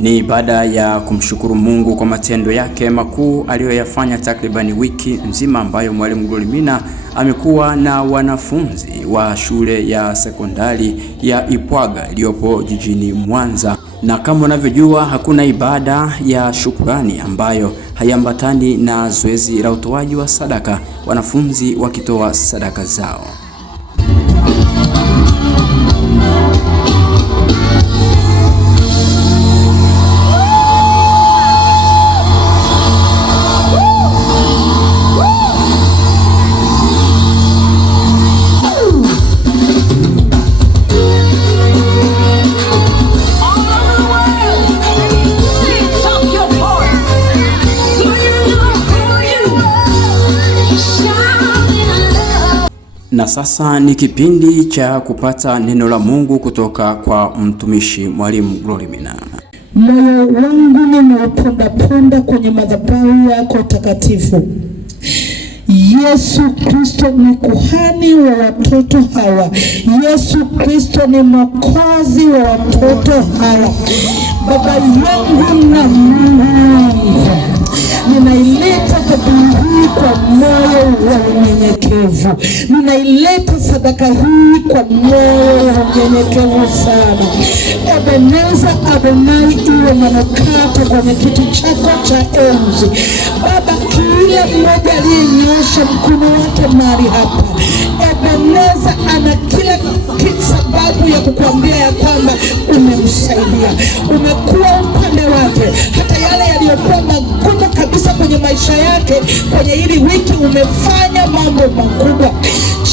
Ni baada ya kumshukuru Mungu kwa matendo yake makuu aliyoyafanya takribani wiki nzima ambayo Mwalimu Glorimina amekuwa na wanafunzi wa shule ya sekondari ya Ipwaga iliyopo jijini Mwanza. Na kama unavyojua, hakuna ibada ya shukrani ambayo haiambatani na zoezi la utoaji wa sadaka, wanafunzi wakitoa sadaka zao. Na sasa ni kipindi cha kupata neno la Mungu kutoka kwa mtumishi Mwalimu Glorimina. Moyo wangu nimeupenda kwenye madhabahu yako takatifu. Yesu Kristo ni kuhani wa watoto hawa. Yesu Kristo ni mwokozi wa watoto hawa. Baba yangu na Mungu, ninaileta dhabihu hii kwa moyo wa unyenyekevu. Ninaileta sadaka hii kwa moyo wa unyenyekevu sana. Ebeneza Adonai, iwe manukato kwenye kiti chako cha enzi. Baba, kila mmoja aliyenyosha mkono wake mahali hapa, Ebeneza ana kila sababu ya kukuambia ya kwamba umemsaidia, umekuwa upande wake. Hata yale yaliyokuwa magumu kabisa kwenye maisha yake, kwenye hili wiki umefanya mambo makubwa.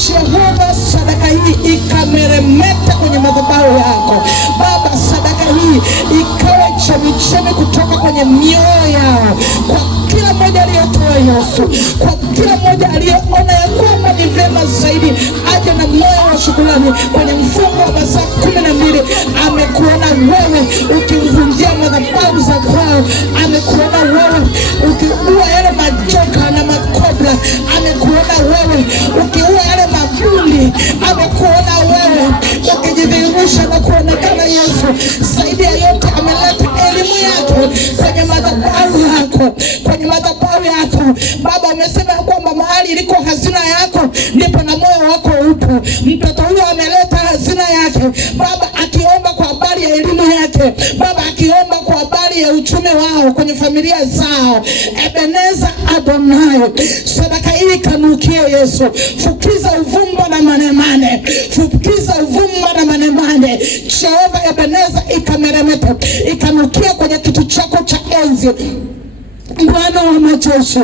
Jehova, sadaka hii ikameremeta kwenye madhabahu yako. Baba, sadaka hii ikawe chemichemi kutoka kwenye mioyo yao, kwa kila mmoja aliyetoa Yesu, kwa kila mmoja aliyeona ya kwamba ni vema zaidi aje na moyo wa shukrani kwenye mfungo wa masaa 12. Amekuona wewe ukivunjia madhabahu za kwao, amekuona wewe ukiua yale majoka na makobra, amekuona wewe ukiua yale mabundi, amekuona wewe ukijidhihirisha na kuonekana Yesu. Zaidi ya yote ameleta elimu yako kwenye madhabahu yako, kwenye madhabahu yako. Baba, umesema kwamba mahali iliko hazina yako ndipo na moyo wako upo. Mtoto huyo ameleta hazina yake Baba, akiomba kwa habari ya elimu yake Baba, akiomba kwa habari ya uchumi wao kwenye familia zao. Ebeneza Adonai, sadaka hii kanukie Yesu. Fukiza uvumba na manemane, fukiza uvumba na manemane. Jehova, Ebeneza ikameremeta, ikanukia kwenye kitu chako cha enzi. Bwana wa majeshi,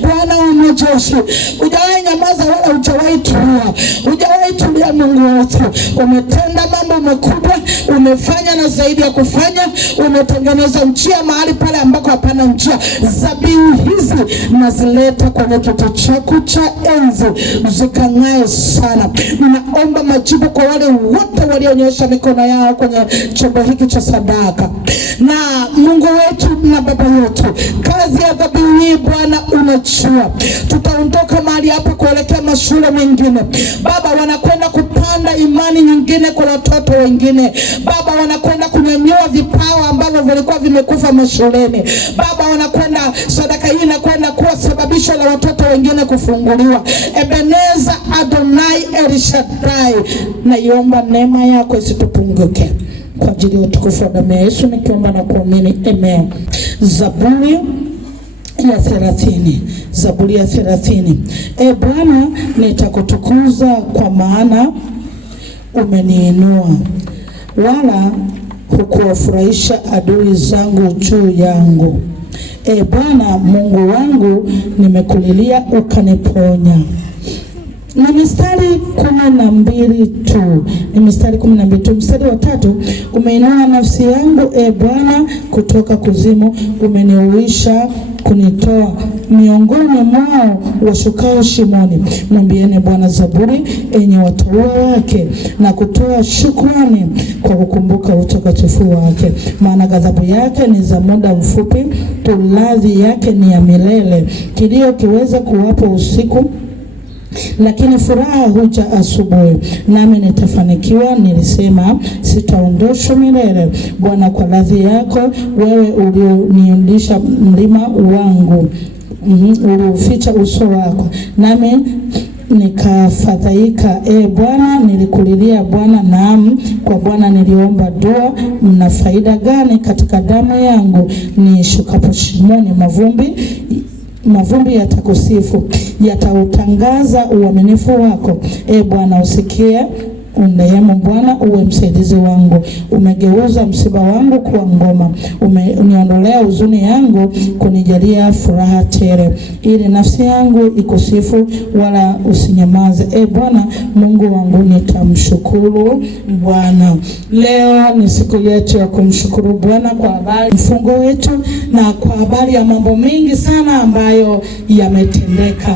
Bwana wa majeshi, hujawahi nyamaza wala hujawahi tulia. Hujawahi tulia Mungu wetu. Umetenda mambo makubwa, umefanya na zaidi ya kufanya. Umetengeneza njia mahali pale ambako hapana njia. Dhabihu hizi nazileta kwenye kiti chako cha enzi, zikang'ae sana. Ninaomba majibu kwa wale wote walionyosha mikono yao kwenye chombo hiki cha sadaka. Na Mungu wetu na Baba yetu, kazi ya dhabihu hii Bwana unajua. Tutaondoka mahali hapa kuelekea mashule mengine Baba, wanakwenda kupanda imani nyingine kwa watoto wengine Baba, wanakwenda kunyanyua vipawa ambavyo vilikuwa vimekufa mashuleni Baba, wanakwenda, sadaka hii inakwenda kuwa sababisho la watoto wengine kufunguliwa. Ebeneza Adonai El Shaddai, naiomba neema yako isitupunguke kwa ajili ya utukufu wa damu ya Yesu, nikiomba na kuamini, amen. Zaburi ya 30. Zaburi ya 30. E Bwana, nitakutukuza kwa maana umeniinua, wala hukuwafurahisha adui zangu juu yangu. E Bwana Mungu wangu, nimekulilia ukaniponya. Na mistari 12 tu, ni mistari 12 tu. Mstari wa 3, umeinua nafsi yangu e Bwana kutoka kuzimu, umeniuisha kunitoa miongoni mwao washukao shimoni. Mwimbieni Bwana zaburi, enye wateule wake, na kutoa shukrani kwa kukumbuka utakatifu wake. Maana ghadhabu yake ni za muda mfupi, radhi yake ni ya milele. Kilio kiweza kuwapo usiku, lakini furaha huja asubuhi, nami nitafanikiwa. Nilisema sitaondoshwa milele. Bwana, kwa radhi yako wewe ulioniundisha mlima wangu, uliuficha uso wako, nami nikafadhaika. Bwana, nilikulilia Bwana, naam, kwa Bwana niliomba dua. Mna faida gani katika damu yangu? Nishukapo shimoni, mavumbi yatakusifu, yatautangaza uaminifu wako. Bwana, usikie, unirehemu Bwana, uwe msaidizi wangu. Umegeuza msiba wangu kuwa ngoma, uniondolea huzuni yangu, kunijalia furaha tele, ili nafsi yangu ikusifu wala usinyamaze. Bwana Mungu wangu, nitamshukuru Bwana. Leo ni siku yetu ya kumshukuru Bwana kwa habari mfungo wetu na kwa habari ya mambo mengi sana ambayo yametendeka.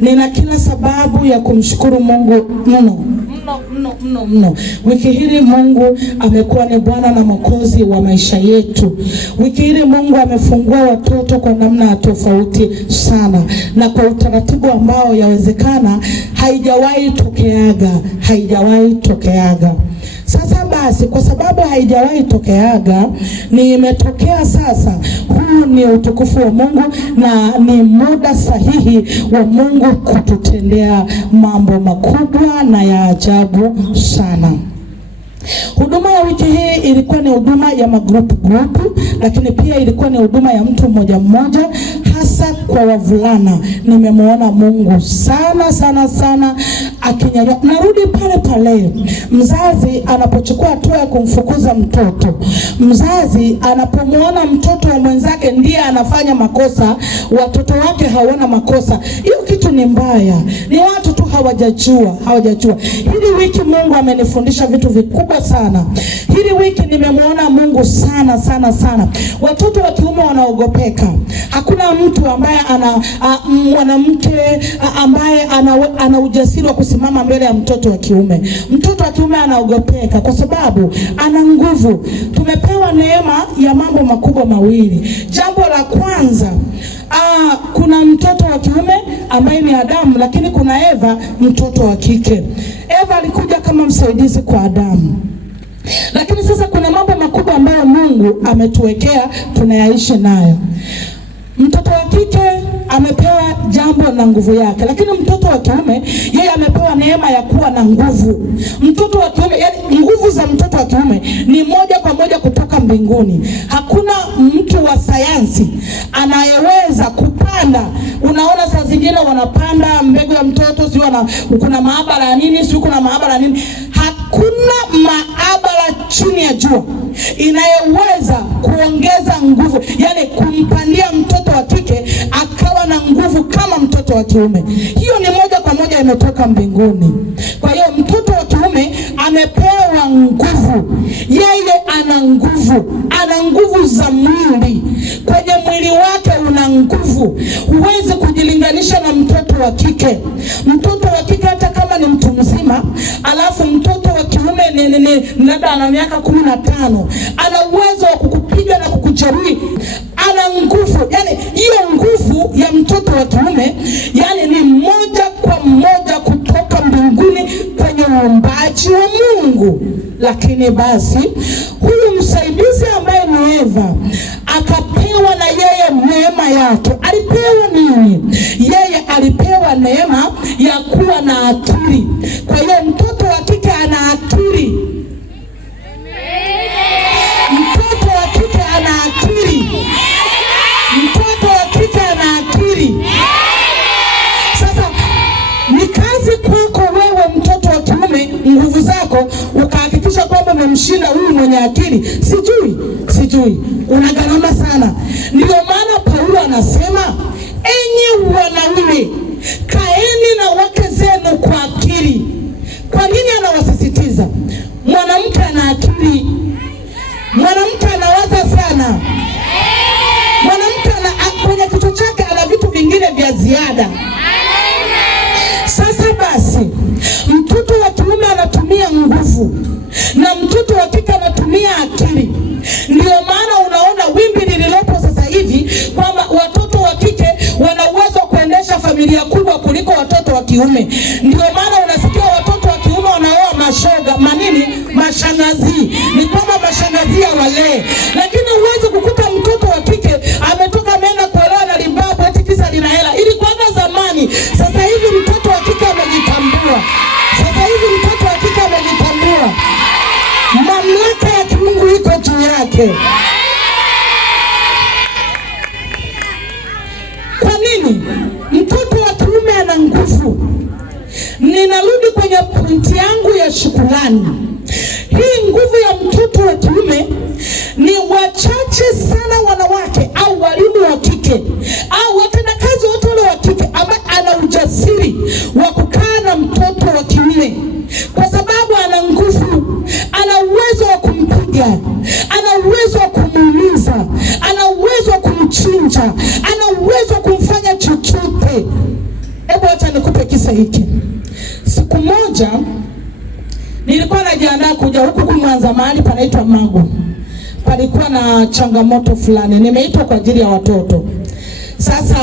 Nina kila sababu ya kumshukuru Mungu mno. Wiki hili Mungu amekuwa ni Bwana na Mwokozi wa maisha yetu. Wiki hili Mungu amefungua watoto kwa namna tofauti sana, na kwa utaratibu ambao yawezekana haijawahi tokeaga. Sasa basi, kwa sababu haijawahi tokeaga, ni imetokea sasa. Huu ni utukufu wa Mungu na ni muda sahihi wa Mungu kututendea mambo makubwa na ya ajabu sana. Huduma ya wiki hii ilikuwa ni huduma ya magrupu, lakini pia ilikuwa ni huduma ya mtu mmoja hasa kwa wavulana. Nimemuona Mungu sana akinyanyua. Narudi pale, mzazi anapochukua hatua ya kumfukuza mtoto, mzazi anapomuona mtoto wa mwenzake ndiye anafanya makosa, watoto wake hawana makosa, hiyo kitu ni mbaya. Ni watu tu hawajajua. Hili wiki Mungu amenifundisha vitu vikubwa sana. Hili wiki nimemuona Mungu sana. Watoto wa kiume wanaogopeka. Hakuna mtu ambaye mwanamke ambaye ana ujasiri wa kusimama mbele ya mtoto wa kiume. Mtoto wa kiume anaogopeka kwa sababu ana nguvu. Tumepewa neema ya mambo makubwa mawili. Jambo la kwanza, kuna mtoto wa kiume ambaye ni Adamu, lakini kuna Eva, mtoto wa kike. Eva alikuja kama msaidizi kwa Adamu. Lakini sasa kuna mambo makubwa ambayo Mungu ametuwekea tunayaishi nayo. Mtoto wa kike amepewa jambo na nguvu yake, lakini mtoto wa kiume yeye amepewa neema ya kuwa na nguvu. Mtoto wa kiume, yani nguvu za mtoto wa kiume ni moja kwa moja kutoka mbinguni. Hakuna mtu wa sayansi anayeweza kupanda. Unaona saa zingine wanapanda mbegu ya mtoto, kuna maabara ya nini, kuna maabara ya nini. Hakuna maabara chini ya jua inayeweza kuongeza nguvu, yani kumpandia mtoto wa kike akawa na nguvu kama mtoto wa kiume. Hiyo ni moja kwa moja imetoka mbinguni. Kwa hiyo mtoto wa kiume amepewa nguvu. Yeye ana nguvu za mwili. Kwenye mwili wake una nguvu. Huwezi kujilinganisha na mtoto wa kike. Mtoto wa kike hata kama ni mtu mzima, alafu mtoto wa kiume labda ana miaka 15, ana uwezo wa kukupiga na kukujeruhi. Ana nguvu. Yani hiyo nguvu ya mtoto wa kiume yani ni moja kwa moja kutoka mbinguni kwenye uumbaji wa Mungu. Lakini basi huyu msaidizi ambaye ni Eva akapewa na yeye neema yake. Alipewa nini? Yeye alipewa neema ya kuwa na akili. Kwa hiyo mtoto wa kike ana akili. Mtoto wa kike ana akili. Mtoto wa kike ana akili. Sasa ni kazi kwako wewe mtoto wa kiume, nguvu zako, ukahakikisha kwamba umemshinda huyu mwenye akili. Sijui. Una gharama sana. Ndio maana Paulo anasema, enyi wanaume, kaeni na wake zenu kwa akili. Kwa nini anawasisitiza? Mwanamke ana akili. Mwanamke anawaza sana. Mwanamke kwenye kichwa chake ana vitu vingine vya ziada. Sasa basi, mtoto wa kiume anatumia nguvu na mtoto wa kike anatumia akili. Ndio maana unaona wimbi lililopo sasa hivi kwamba watoto wa kike wana uwezo wa kuendesha familia kubwa kuliko watoto wa kiume. kiume. Ndio maana unasikia watoto wa kiume wanaoa mashoga, mashangazi. Ni kama mashangazi ya wale. Lakini uweze kukuta mtoto wa kike ametoka ameenda kuolewa na limbabu eti kisa lina hela. Ilikuwa zamani. Sasa hivi mtoto wa kike amejitambua. Mamlaka ya kimungu iko juu yake. Kwa nini? Mtoto wa kiume ana nguvu. Ninarudi kwenye pointi yangu ya shukrani. Hii nguvu ya mtoto wa kiume ni wachache sana wanawake au walimu wa kike au watendakazi wote wale wa kike ambaye ana ujasiri wa kukaa na mtoto wa kiume, kwa sababu ana nguvu, ana uwezo wa kumpiga, ana uwezo wa kumuumiza, ana uwezo wa kumchinja, ana uwezo wa kumfanya chochote. Hebu acha nikupe kisa hiki. Siku moja nilikuwa najiandaa kuja huku Mwanza, mahali panaitwa Magu. Palikuwa na changamoto fulani, nimeitwa kwa ajili ya watoto. Sasa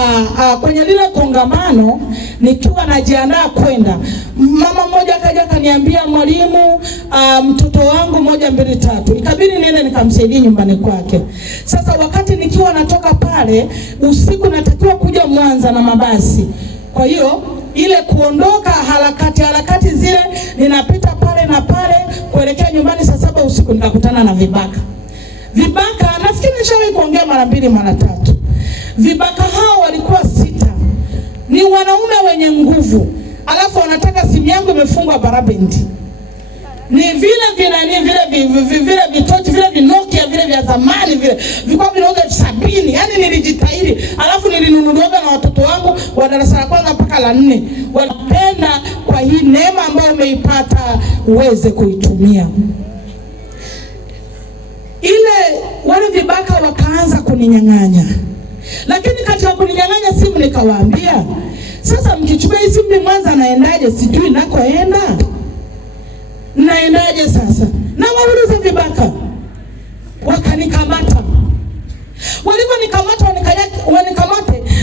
kwenye lile kongamano nikiwa najiandaa kwenda, mama mmoja akaja kaniambia, mwalimu, mtoto wangu 1 2 3. Ikabidi niende nikamsaidia nyumbani kwake. Sasa wakati nikiwa natoka pale usiku, natakiwa kuja Mwanza na mabasi. Kwa hiyo ile kuondoka harakati zile, ninapita pale na pale kuelekea nyumbani saa 7 usiku, nikakutana na vibaka. Nafikiri nishawahi kuongea mara 2 mara 3. Vibaka hao walikuwa 6. Ni wanaume wenye nguvu. Alafu wanataka simu yangu imefungwa barabendi. Ni vile vitochi vile vinokia vile vya zamani vile. Vilikuwa vinauza 70. Yaani nilijitahidi. Alafu nilinunuliwa na watoto wangu wa darasa la 1 mpaka la 4. Wanapenda kwa hii neema ambayo umeipata uweze kuitumia. Wale vibaka wakaanza kuninyang'anya. Lakini katika kuninyang'anya simu nikawaambia, sasa mkichukua hii simu Mwanza naendaje? Sijui nakoenda. Naendaje sasa? Na wauliza vibaka. Wakanikamata. Walivyonikamata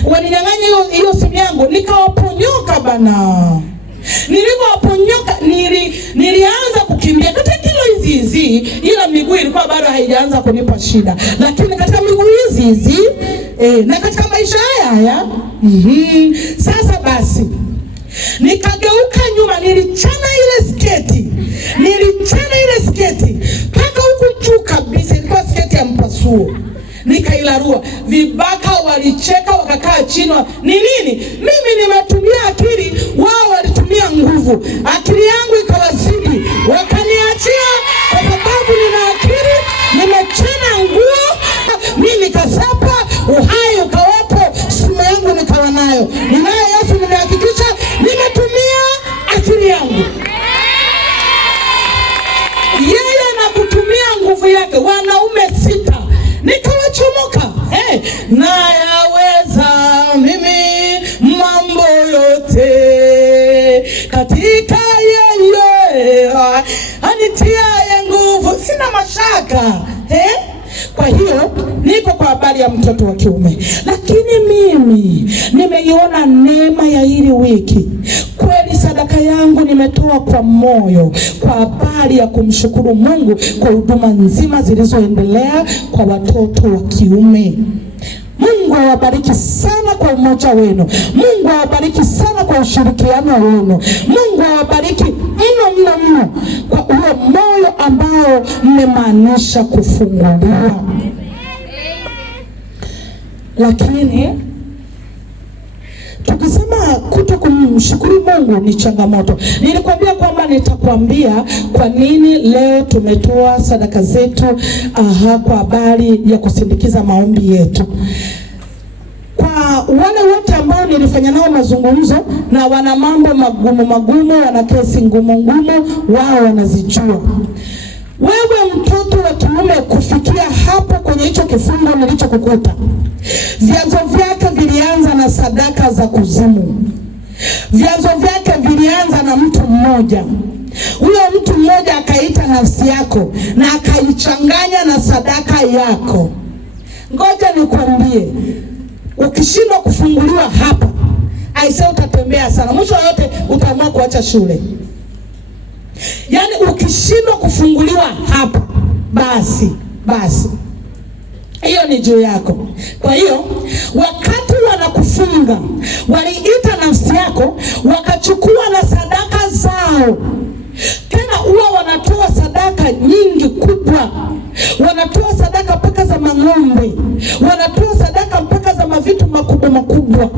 waninyang'anya hiyo simu yangu, nikawaponyoka bana. Nilipoponyoka nilianza kukimbia katika kilo hizi, ila miguu ilikuwa bado haijaanza kunipa shida. Lakini katika miguu hizi na katika maisha haya sasa basi nikageuka nyuma, nilichana ile sketi mpaka huku juu kabisa, ilikuwa sketi ya mpasuo. Nikailarua. Vibaka walicheka, wakakaa chini. Ni nini? Mimi nimetumia akili, wao walitumia nguvu. Akili yangu ikawazidi, wakaniachia kwa sababu nina akili. Nimechana nguo, mimi nikasapa, uhai ukawapo, simu yangu nikawa nayo. Ninaye Yesu, nimehakikisha nimetumia akili yangu. Yeye na kutumia nguvu yake, wanaume 6 nikawachomoka. Na yaweza mimi mambo yote katika yeye anitiaye nguvu. Sina mashaka. Kwa hiyo niko kwa habari ya mtoto wa kiume. Lakini mimi nimeiona neema ya hili wiki. Kweli sadaka yangu nimetoa kwa moyo kwa habari ya kumshukuru Mungu kwa huduma nzima zilizoendelea kwa watoto wa kiume. Mungu awabariki sana kwa umoja wenu. Mungu awabariki sana kwa ushirikiano wenu. Mungu awabariki mno kwa ule moyo ambao mmemaanisha kufunguliwa. Lakini tukisema kuto kumshukuru Mungu ni changamoto. Nilikwambia kwamba nitakwambia kwa nini leo tumetoa sadaka zetu kwa habari ya kusindikiza maombi yetu. Kwa wale wote ambao nilifanya nao mazungumzo na wana mambo magumu, wana kesi ngumu, wao wanazijua. Wewe mtoto wa kiume kufikia hapo kwenye hicho kifungo nilichokukuta, vyanzo vyake vilianza na sadaka za kuzimu. Vyanzo vyake vilianza na mtu mmoja. Huyo mtu mmoja akaita nafsi yako na akaichanganya na sadaka yako. Ngoja nikwambie, ukishindwa kufunguliwa hapa, aise utatembea sana, mwisho yote utaamua kuacha shule. Yaani ukishindwa kufunguliwa hapa, basi hiyo ni juu yako. Kwa hiyo wakati wanakufunga, waliita nafsi yako, wakachukua na sadaka zao. Tena huwa wanatoa sadaka nyingi kubwa, wanatoa sadaka mpaka za mang'ombe, wanatoa sadaka mpaka za mavitu makubwa.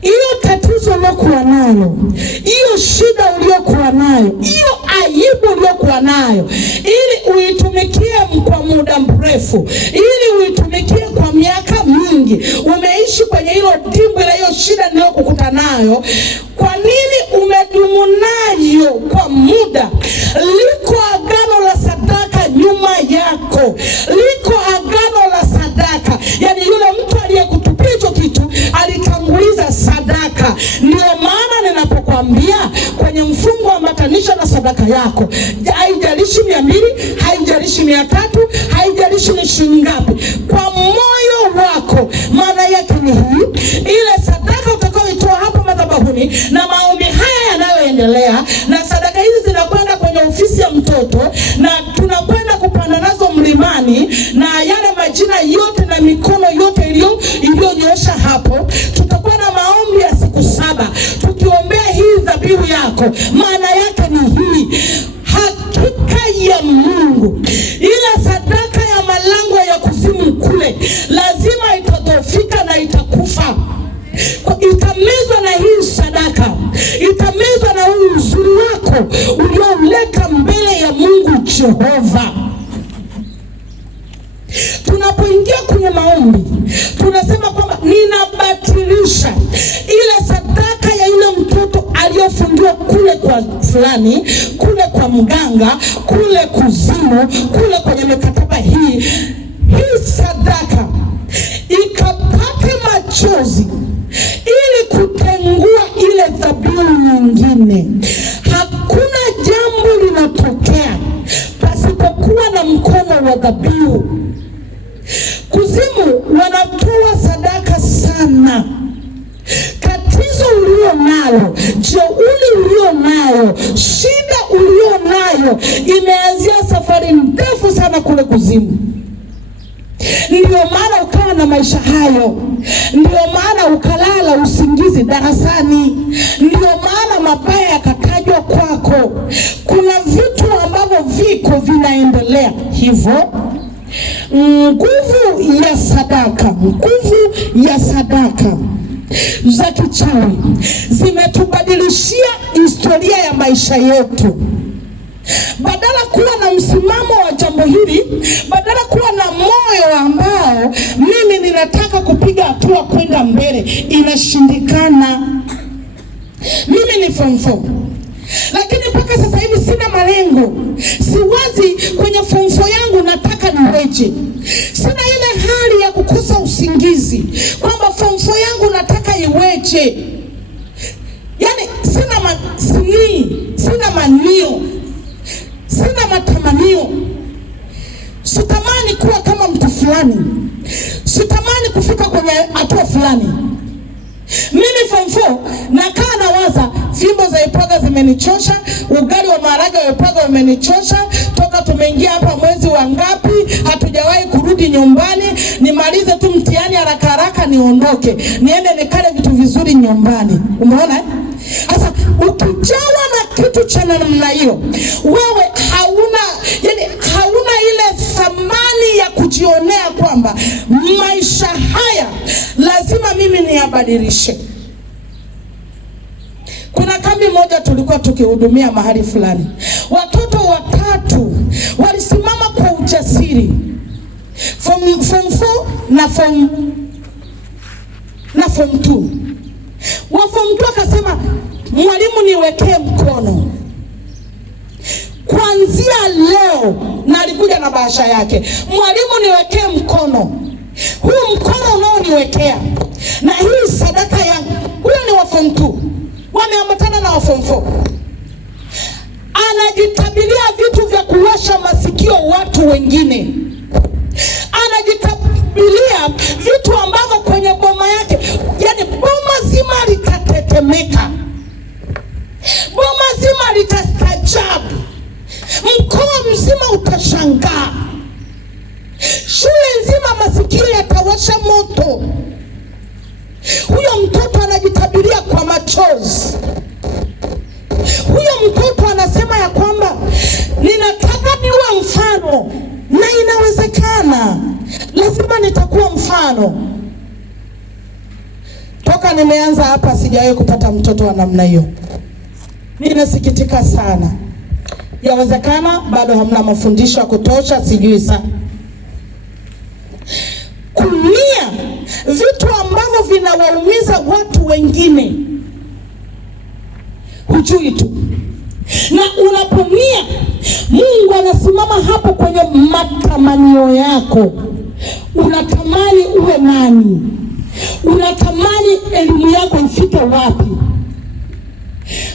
Hiyo tatizo uliokuwa nalo, hiyo shida uliokuwa nayo, hiyo aibu uliokuwa nayo, ili uitumikie kwa muda mrefu, ili uitumikie kwa miaka mingi, umeishi kwenye hilo dimbwi la hiyo shida niliyokukuta nayo. Kwa nini umedumu nayo kwa muda? Liko agano la sadaka nyuma yako, liko agano la sadaka. Yani yule mtu aliyekutupia hicho kitu alitanguliza sadaka. Ndio maana ninapokuambia kwenye mfungo wa matanisho na sadaka yako, haijalishi 200, haijalishi 300, haijalishi ni shilingi ngapi, kwa moyo wako, maana yake ni hii: ile sadaka utakayoitoa hapo madhabahuni na maombi haya yanayoendelea, na sadaka hizi zinakwenda kwenye ofisi ya mtoto, na tunakwenda kupanda nazo mlimani, na yale majina yote na mikono yote iliyonyosha hapo, tutakuwa na maombi ya siku 7 tukiombea hii dhabihu yako. Maana yake ni hii: hakika ya Mungu, ile sadaka ya malango ya kuzimu kule lazima itadhoofika na itakufa. Itamezwa na hii sadaka, itamezwa na huu uzuri wako ulioleta mbele ya Mungu Jehova. Tunapoingia kwenye maombi, tunasema kwamba ninabatilisha ile sadaka ya yule mtoto aliyofungiwa kule kwa fulani, kule kwa mganga, kule kuzimu, kule kwenye mikataba hii. Hii sadaka ikapate machozi ili kutengua ile dhabihu nyingine. Hakuna jambo linatokea pasipokuwa na mkono wa dhabihu. Kuzimu wanatoa sadaka sana. Tatizo ulio nalo, jeuri ulio nayo, shida ulio nayo imeanzia safari ndefu sana kule kuzimu. Ndio maana ukawa na maisha hayo, ndio maana ukalala usingizi darasani, ndio maana mabaya yakatajwa kwako. Kuna vitu ambavyo viko vinaendelea hivyo. Nguvu ya sadaka za kichawi zimetubadilishia historia ya maisha yetu. Badala kuwa na msimamo wa jambo hili, badala kuwa na moyo ambao mimi ninataka kupiga hatua kwenda mbele, inashindikana. Mimi ni form 4, lakini mpaka sasa hivi sina malengo. Siwazi kwenye form 4 yangu nataka niweje. Sina ile hali ya kukosa usingizi kwamba form 4 yangu nataka iweje. Yani sina manio, sina matamanio. Sitamani kuwa kama mtu fulani, sitamani kufika kwenye hatua fulani. Mimi form 4 nakaa nawaza, fimbo za Ipaga zimenichosha, ugali wa maharage wa Ipaga umenichosha. Toka tumeingia hapa mwezi wa ngapi hatujawahi kurudi nyumbani. Nimalize tu mtihani haraka niondoke, niende nikale vitu vizuri nyumbani. Umeona? Sasa ukijawa na kitu cha namna hiyo, wewe hauna ile thamani ya kujionea kwamba maisha haya lazima mimi niyabadilishe. Kuna kambi moja tulikuwa tukihudumia mahali fulani. Watoto 3 walisimama kwa ujasiri, form 4 na form 2. Wa form 2 akasema, mwalimu niwekee mkono kuanzia leo, na alikuja na bahasha yake. Mwalimu niwekee mkono, huu mkono unaoniwekea na hii sadaka yangu. Huyo ni wa form 2, wameambatana na wa form 4. Anajitabiria vitu vya kuwasha masikio watu wengine, anajitabiria vitu ambavyo kwenye boma yake, yani boma zima utashangaa. Shule nzima masikio yatawasha moto. Huyo mtoto anajitabiria kwa machozi. Huyo mtoto anasema ya kwamba ninataka niwe mfano, na inawezekana, lazima nitakuwa mfano. Toka nimeanza hapa sijawahi kupata mtoto wa namna hiyo. Ninasikitika sana. Yawezekana bado hamna mafundisho ya kutosha, sijui sana. Kulia vitu ambavyo vinawaumiza watu wengine, hujui tu. Na unapomia, Mungu anasimama hapo kwenye matamanio yako. Unatamani uwe nani? Unatamani elimu yako ifike wapi?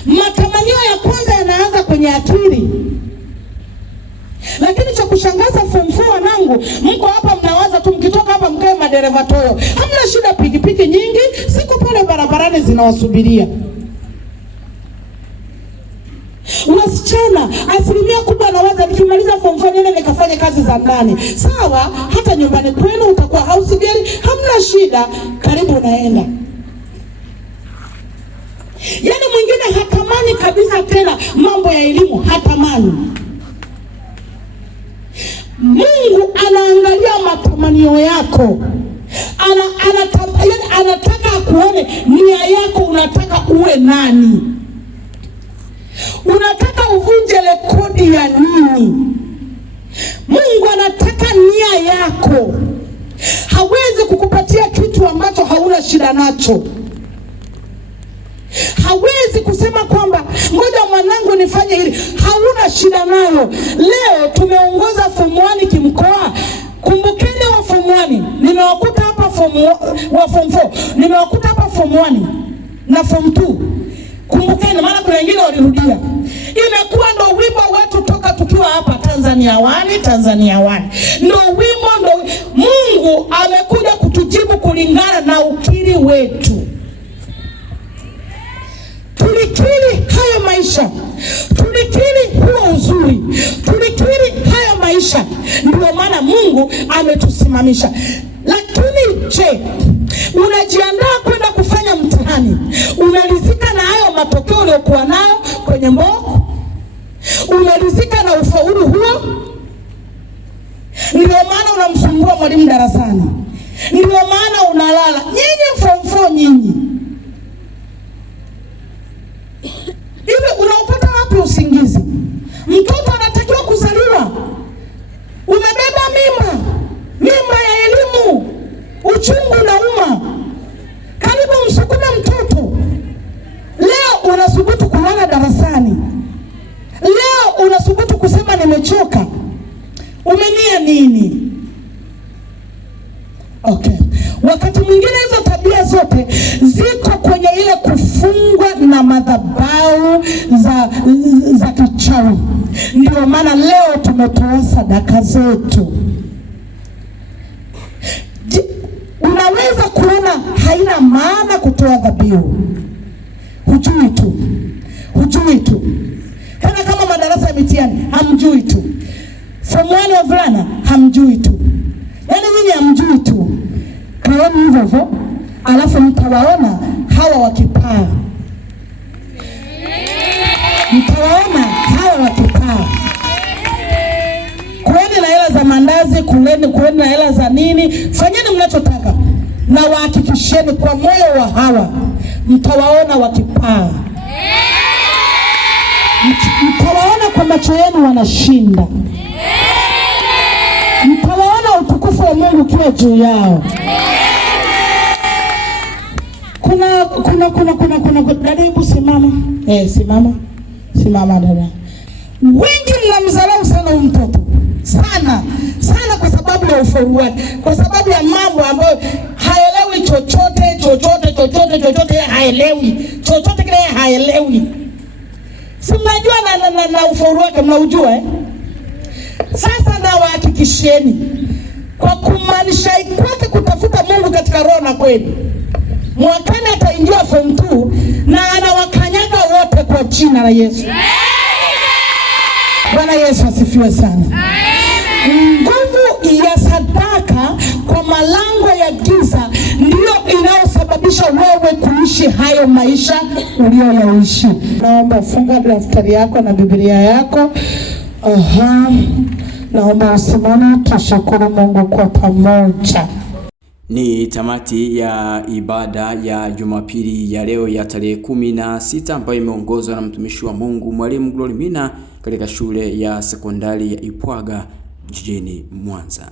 Matamanio ya kwanza yanaanza kwenye akili. Lakini cha kushangaza, form 4 wanangu, mko hapa mnawaza tu, mkitoka hapa mkae madereva toyo. Hamna shida, pikipiki nyingi siku pale barabarani zinawasubiria. Wasichana asilimia kubwa anawaza, nikimaliza form 4 nene nikafanye kazi za ndani. Sawa, hata nyumbani kwenu utakuwa house girl, hamna shida, karibu unaenda. Yaani mwingine hatamani kabisa tena mambo ya elimu, hatamani. Mungu anaangalia matamanio yako. Anataka akuone nia yako, unataka uwe nani? Unataka uvunje rekodi ya nini? Mungu anataka nia yako. Hawezi kukupatia kitu ambacho hauna shida nacho. Hawezi kusema kwamba ngoja mwanangu nifanye hili, hauna shida nayo. Leo tumeongoza form 1 kimkoa. Kumbukeni wa form 1, nimewakuta hapa wa form 4, nimewakuta hapa form 1 na form 2. Kumbukeni, maana kuna wengine walirudia. Imekuwa ndo wimbo wetu toka tukiwa hapa Tanzania 1, Tanzania 1. Ndo wimbo, ndo Mungu amekuja kutujibu kulingana na ukiri wetu. Tulikiri haya maisha, tulikiri huo uzuri, tulikiri haya maisha, ndio maana Mungu ametusimamisha. Lakini je, unajiandaa kwenda kufanya mtihani? Umeridhika na hayo matokeo uliokuwa nayo kwenye mboko? Umeridhika na ufaulu huo? Ndio maana unamsumbua mwalimu darasani, ndio maana unalala. Nyinyi form 4 nyinyi, hivi unaupata wapi usingizi? Mtoto anatakiwa kuzaliwa, umebeba mimba ya elimu, uchungu unauma, karibu msukume mtoto. Leo unasubutu kulala darasani, leo unasubutu kusema nimechoka. Umenia nini? Okay. Wakati mwingine hizo tabia zote ziko kwenye ile kufungwa na madhabahu za kichawi. Ndio maana leo tumetoa sadaka zetu. Unaweza kuona haina maana kutoa dhabihu. Hujui tu. Kama madarasa ya mitihani, hamjui tu. Form 1 wavulana, hamjui tu. Yaani nyinyi hamjui tu. Kaeni hivyo, alafu mtawaona hawa wakipaa. Mtawaona hawa wakipaa. Kueni na hela za mandazi, kueni na hela za nini, fanyeni mnachotaka. Na wahakikisheni kwa moyo wa hawa, mtawaona wakipaa. Mtawaona kwa macho yenu wanashinda. Mtawaona utukufu wa Mungu ukiwa juu yao. Kuna dada, hebu simama. Simama dada. Wengi mnamdharau sana huyu mtoto. Sana kwa sababu ya ufaulu wake. Kwa sababu ya mambo ambayo haelewi chochote haelewi. Chochote kile haelewi. Si mnajua na ufaulu wake mnaujua eh? Sasa na wahakikisheni kwa kumaanisha kwake kutafuta Mungu katika roho na kweli, mwakani ataingia form 2 na anawakanyaga wote kwa jina la Yesu. Bwana Yesu asifiwe sana. Nguvu ya sadaka kwa malango ya giza ndio inayosababisha wewe kuishi hayo maisha uliyoyaishi. Naomba funga daftari yako na Biblia yako. Naomba usimame, tushukuru Mungu kwa pamoja. Ni tamati ya ibada ya Jumapili ya leo ya tarehe 16 ambayo imeongozwa na mtumishi wa Mungu Mwalimu Glory Mina katika shule ya sekondari ya Ipwaga jijini Mwanza.